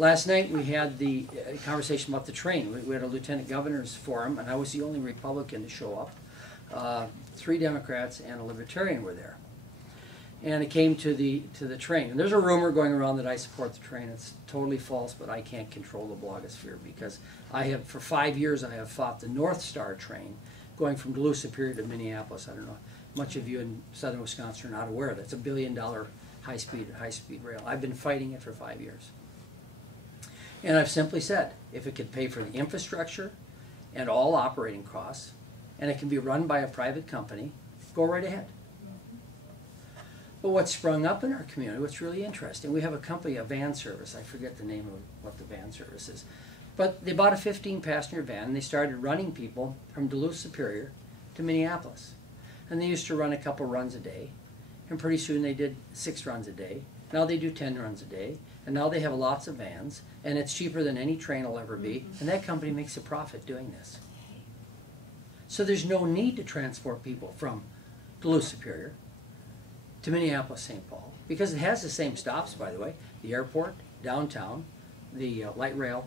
Last night we had the conversation about the train. We had a lieutenant governor's forum, and I was the only Republican to show up. 3 Democrats and a Libertarian were there. And it came to the train. And there's a rumor going around that I support the train. It's totally false, but I can't control the blogosphere because for 5 years, I have fought the North Star train going from Duluth Superior to Minneapolis. I don't know. Much of you in southern Wisconsin are not aware of it. It's $1 billion high-speed rail. I've been fighting it for 5 years. And I've simply said, if it could pay for the infrastructure and all operating costs, and it can be run by a private company, go right ahead. But what's sprung up in our community, what's really interesting, we have a company, a van service. I forget the name of what the van service is. But they bought a 15-passenger van, and they started running people from Duluth Superior to Minneapolis. And they used to run a couple runs a day. And pretty soon they did 6 runs a day. Now they do 10 runs a day. And now they have lots of vans. And it's cheaper than any train will ever be. And that company makes a profit doing this. So there's no need to transport people from Duluth Superior to Minneapolis, St. Paul, because it has the same stops, by the way, the airport, downtown, the light rail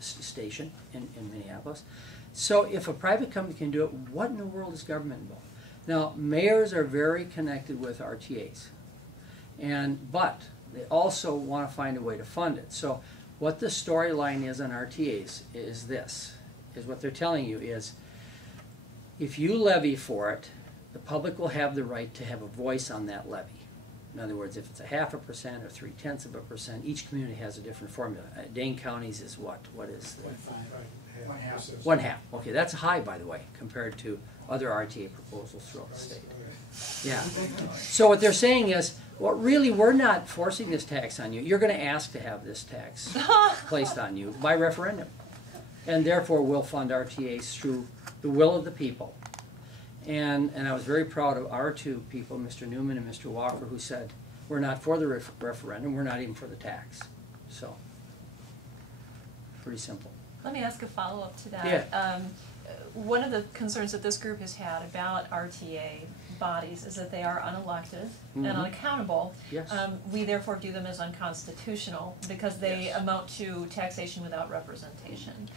station in Minneapolis. So if a private company can do it, what in the world is government involved? Now, mayors are very connected with RTAs, but they also want to find a way to fund it. So what the storyline is on RTAs is what they're telling you is, if you levy for it, the public will have the right to have a voice on that levy. In other words, if it's 0.5% or 0.3%, each community has a different formula. Dane County's is what? What is the 1/2. 1/2. Okay, that's high, by the way, compared to other RTA proposals throughout the state. Yeah. So what they're saying is, well, really, we're not forcing this tax on you. You're going to ask to have this tax placed on you by referendum. And therefore, we'll fund RTAs through the will of the people. And I was very proud of our 2 people, Mr. Newman and Mr. Walker, who said, we're not for the referendum, we're not even for the tax. So, pretty simple. Let me ask a follow-up to that. Yeah. One of the concerns that this group has had about RTA bodies is that they are unelected and unaccountable. Yes. We therefore view them as unconstitutional because they amount to taxation without representation.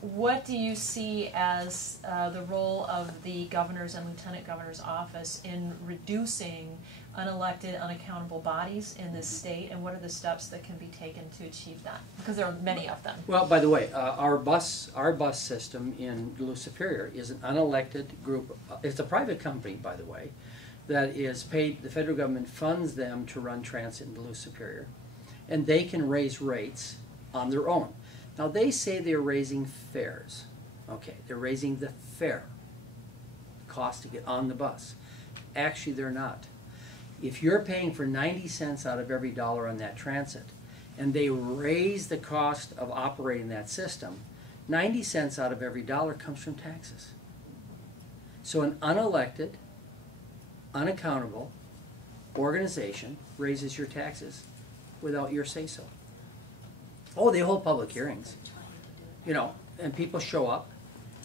What do you see as the role of the governor's and lieutenant governor's office in reducing unelected, unaccountable bodies in this state, and what are the steps that can be taken to achieve that? Because there are many of them. Well, by the way, our bus system in Duluth Superior is an unelected group. It's a private company, by the way, that is paid. The federal government funds them to run transit in Duluth Superior, and they can raise rates on their own. Now, they say they're raising fares. Okay, they're raising the fare, the cost to get on the bus. Actually, they're not. If you're paying for 90 cents out of every dollar on that transit, and they raise the cost of operating that system, 90 cents out of every dollar comes from taxes. So an unelected, unaccountable organization raises your taxes without your say-so. Oh, they hold public hearings, you know, and people show up,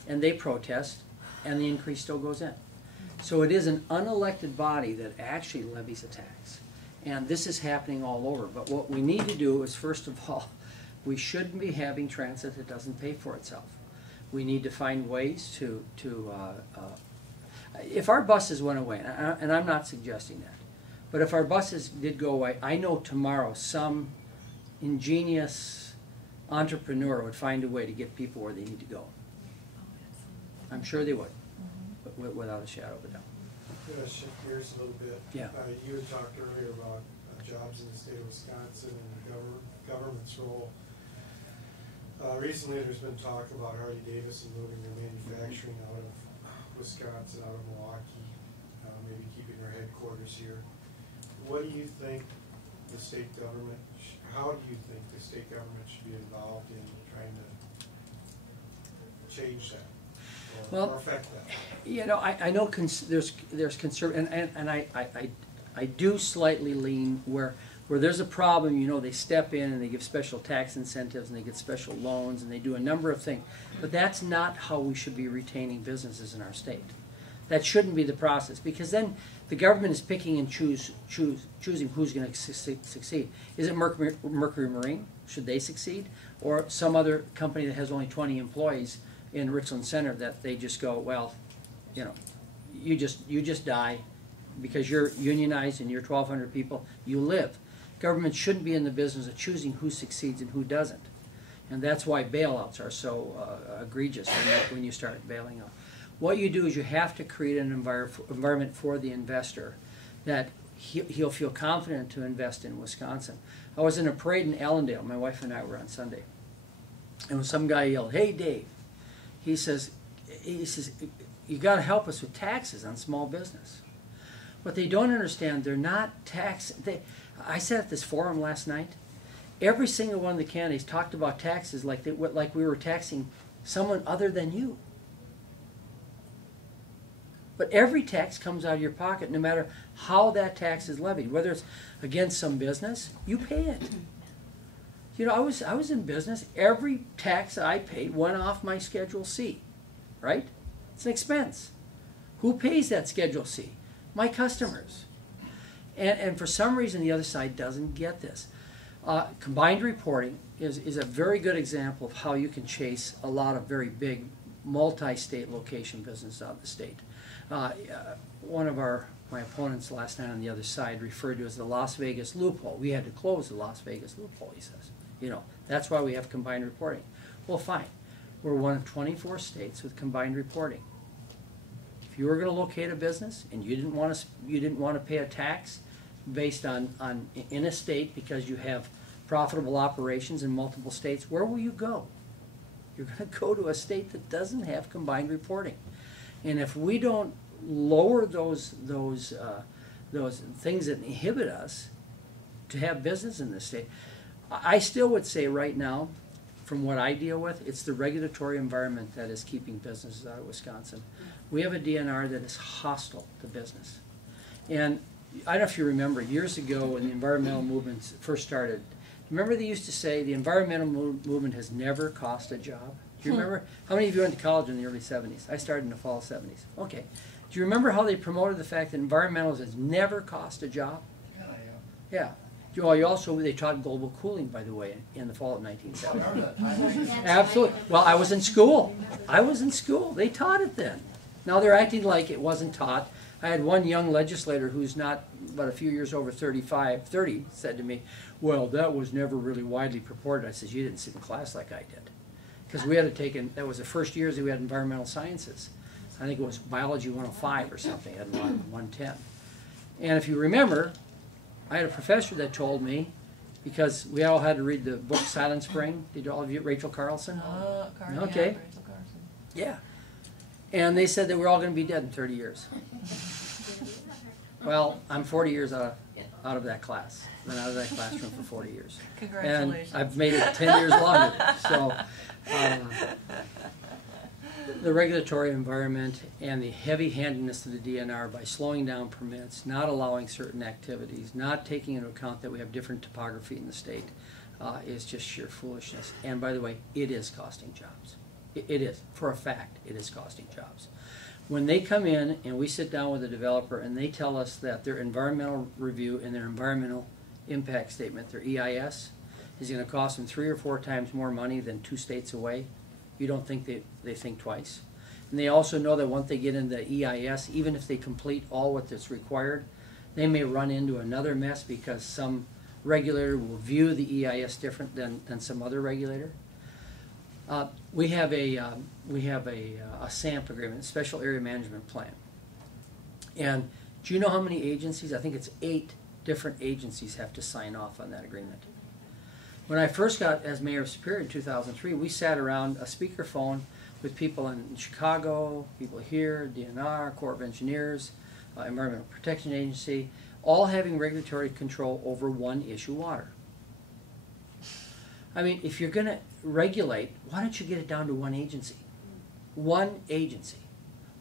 and they protest, and the increase still goes in. So it is an unelected body that actually levies a tax. And this is happening all over. But what we need to do is, first of all, we shouldn't be having transit that doesn't pay for itself. We need to find ways to if our buses went away, and I'm not suggesting that, but if our buses did go away, I know tomorrow some ingenious entrepreneur would find a way to get people where they need to go. I'm sure they would. Without a shadow of a doubt. I'm going to shift gears a little bit. Yeah. You had talked earlier about jobs in the state of Wisconsin and the government's role. Recently there's been talk about Harley-Davidson moving their manufacturing out of Wisconsin, out of Milwaukee, maybe keeping their headquarters here. What do you think the state government, how do you think the state government should be involved in trying to change that? Or affect that? You know, I know there's conservative, and I do slightly lean where there's a problem. You know, they step in and they give special tax incentives and they get special loans and they do a number of things, but that's not how we should be retaining businesses in our state. That shouldn't be the process, because then the government is picking and choosing who's going to succeed. Is it Mercury Marine? Should they succeed? Or some other company that has only 20 employees in Richland Center that they just go, well, you know, you just die because you're unionized and you're 1,200 people, you live. Government shouldn't be in the business of choosing who succeeds and who doesn't. And that's why bailouts are so egregious when you start bailing out. What you do is you have to create an environment for the investor that he'll feel confident to invest in Wisconsin. I was in a parade in Allendale. My wife and I were on Sunday. And some guy yelled, "Hey, Dave." He says, "You got to help us with taxes on small business." What they don't understand, they're not tax. I sat at this forum last night. Every single one of the candidates talked about taxes like we were taxing someone other than you. But every tax comes out of your pocket, no matter how that tax is levied. Whether it's against some business, you pay it. You know, I was in business. Every tax I paid went off my Schedule C, right? It's an expense. Who pays that Schedule C? My customers. And for some reason, the other side doesn't get this. Combined reporting is a very good example of how you can chase a lot of very big multi-state location business out of the state. One of my opponents last night on the other side referred to as the Las Vegas loophole. We had to close the Las Vegas loophole, he says. You know, that's why we have combined reporting. Well, fine. We're one of 24 states with combined reporting. If you were going to locate a business and you didn't want to pay a tax based on in a state because you have profitable operations in multiple states, where will you go? You're going to go to a state that doesn't have combined reporting. And if we don't lower those things that inhibit us to have business in this state, I still would say right now, from what I deal with, it's the regulatory environment that is keeping businesses out of Wisconsin. We have a DNR that is hostile to business. And I don't know if you remember, years ago when the environmental movements first started, remember they used to say the environmental movement has never cost a job? Do you remember? How many of you went to college in the early 70s? I started in the fall 70s. Okay. Do you remember how they promoted the fact that environmentalism has never cost a job? Yeah. They taught global cooling, by the way, in the fall of 1970. Absolutely. Well, I was in school. They taught it then. Now they're acting like it wasn't taught. I had one young legislator who's not but a few years over 30, said to me, "Well, that was never really widely purported." I said, "You didn't sit in class like I did." Because we had to take that was the first years that we had environmental sciences. I think it was biology 105 or something, at 110. And if you remember, I had a professor that told me, because we all had to read the book Silent Spring. Did all of you, Rachel Carlson? Okay. Rachel Carson. Yeah. And they said that we're all going to be dead in 30 years. Well, I'm 40 years out of that class. Been out of that classroom for 40 years. Congratulations. And I've made it 10 years longer. So the regulatory environment and the heavy-handedness of the DNR by slowing down permits, not allowing certain activities, not taking into account that we have different topography in the state is just sheer foolishness. And by the way, it is costing jobs. It is. For a fact, it is costing jobs. When they come in and we sit down with a developer and they tell us that their environmental review and their environmental impact statement, their EIS, is going to cost them 3 or 4 times more money than 2 states away, you don't think they think twice. And they also know that once they get into the EIS, even if they complete all what is required, they may run into another mess because some regulator will view the EIS different than some other regulator. We have a SAMP agreement, Special Area Management Plan. And do you know how many agencies? I think it's 8 different agencies have to sign off on that agreement. When I first got as mayor of Superior in 2003, we sat around a speakerphone with people in Chicago, people here, DNR, Corps of Engineers, Environmental Protection Agency, all having regulatory control over one issue, water. I mean, if you're going to regulate, why don't you get it down to one agency? One agency,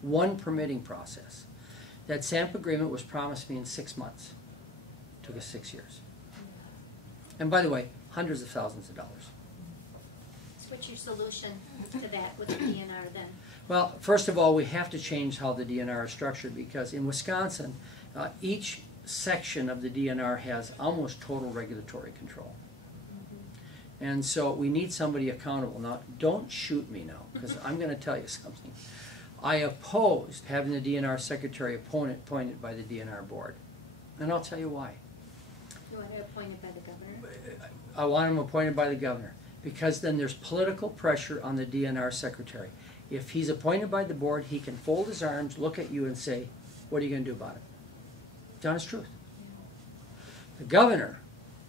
one permitting process. That SAMP agreement was promised me in 6 months. It took us 6 years. And by the way, hundreds of thousands of dollars. what's your solution to that with the DNR then? Well, first of all, we have to change how the DNR is structured, because in Wisconsin, each section of the DNR has almost total regulatory control. And so we need somebody accountable. Now, don't shoot me now, because I'm going to tell you something. I opposed having the DNR secretary appointed by the DNR board. And I'll tell you why. You want it appointed by the governor? I want him appointed by the governor, because then there's political pressure on the DNR secretary. If he's appointed by the board, he can fold his arms, look at you and say, what are you going to do about it? It's honest truth. The governor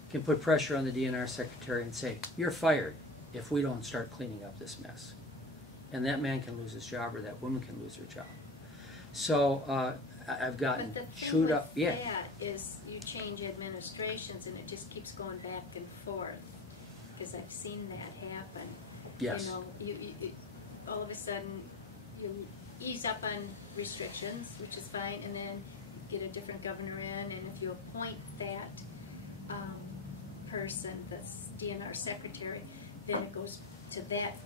can put pressure on the DNR secretary and say, you're fired if we don't start cleaning up this mess. And that man can lose his job, or that woman can lose her job. So I've gotten But the thing chewed with up. Yeah. that is you change administrations and it just keeps going back and forth. Because I've seen that happen. Yes. You know, you all of a sudden you ease up on restrictions, which is fine, and then get a different governor in, and if you appoint that person, the DNR secretary, then it goes to that,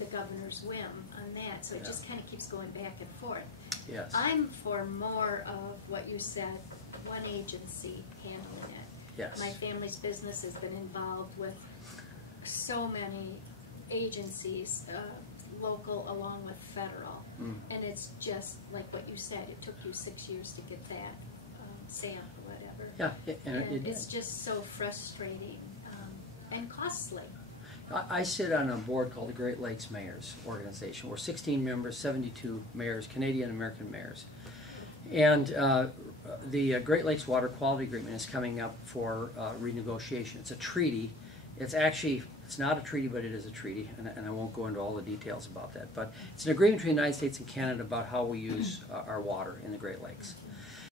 the governor's whim on that. So it just kind of keeps going back and forth. Yes. I'm for more of what you said, one agency handling it. Yes. My family's business has been involved with so many agencies, local along with federal. And it's just like what you said, it took you 6 years to get that stamp or whatever. Yeah, and It's just so frustrating and costly. I sit on a board called the Great Lakes Mayors Organization. We're 16 members, 72 mayors, Canadian American mayors. And the Great Lakes Water Quality Agreement is coming up for renegotiation. It's a treaty. It's not a treaty, but it is a treaty, and I won't go into all the details about that. But it's an agreement between the United States and Canada about how we use our water in the Great Lakes.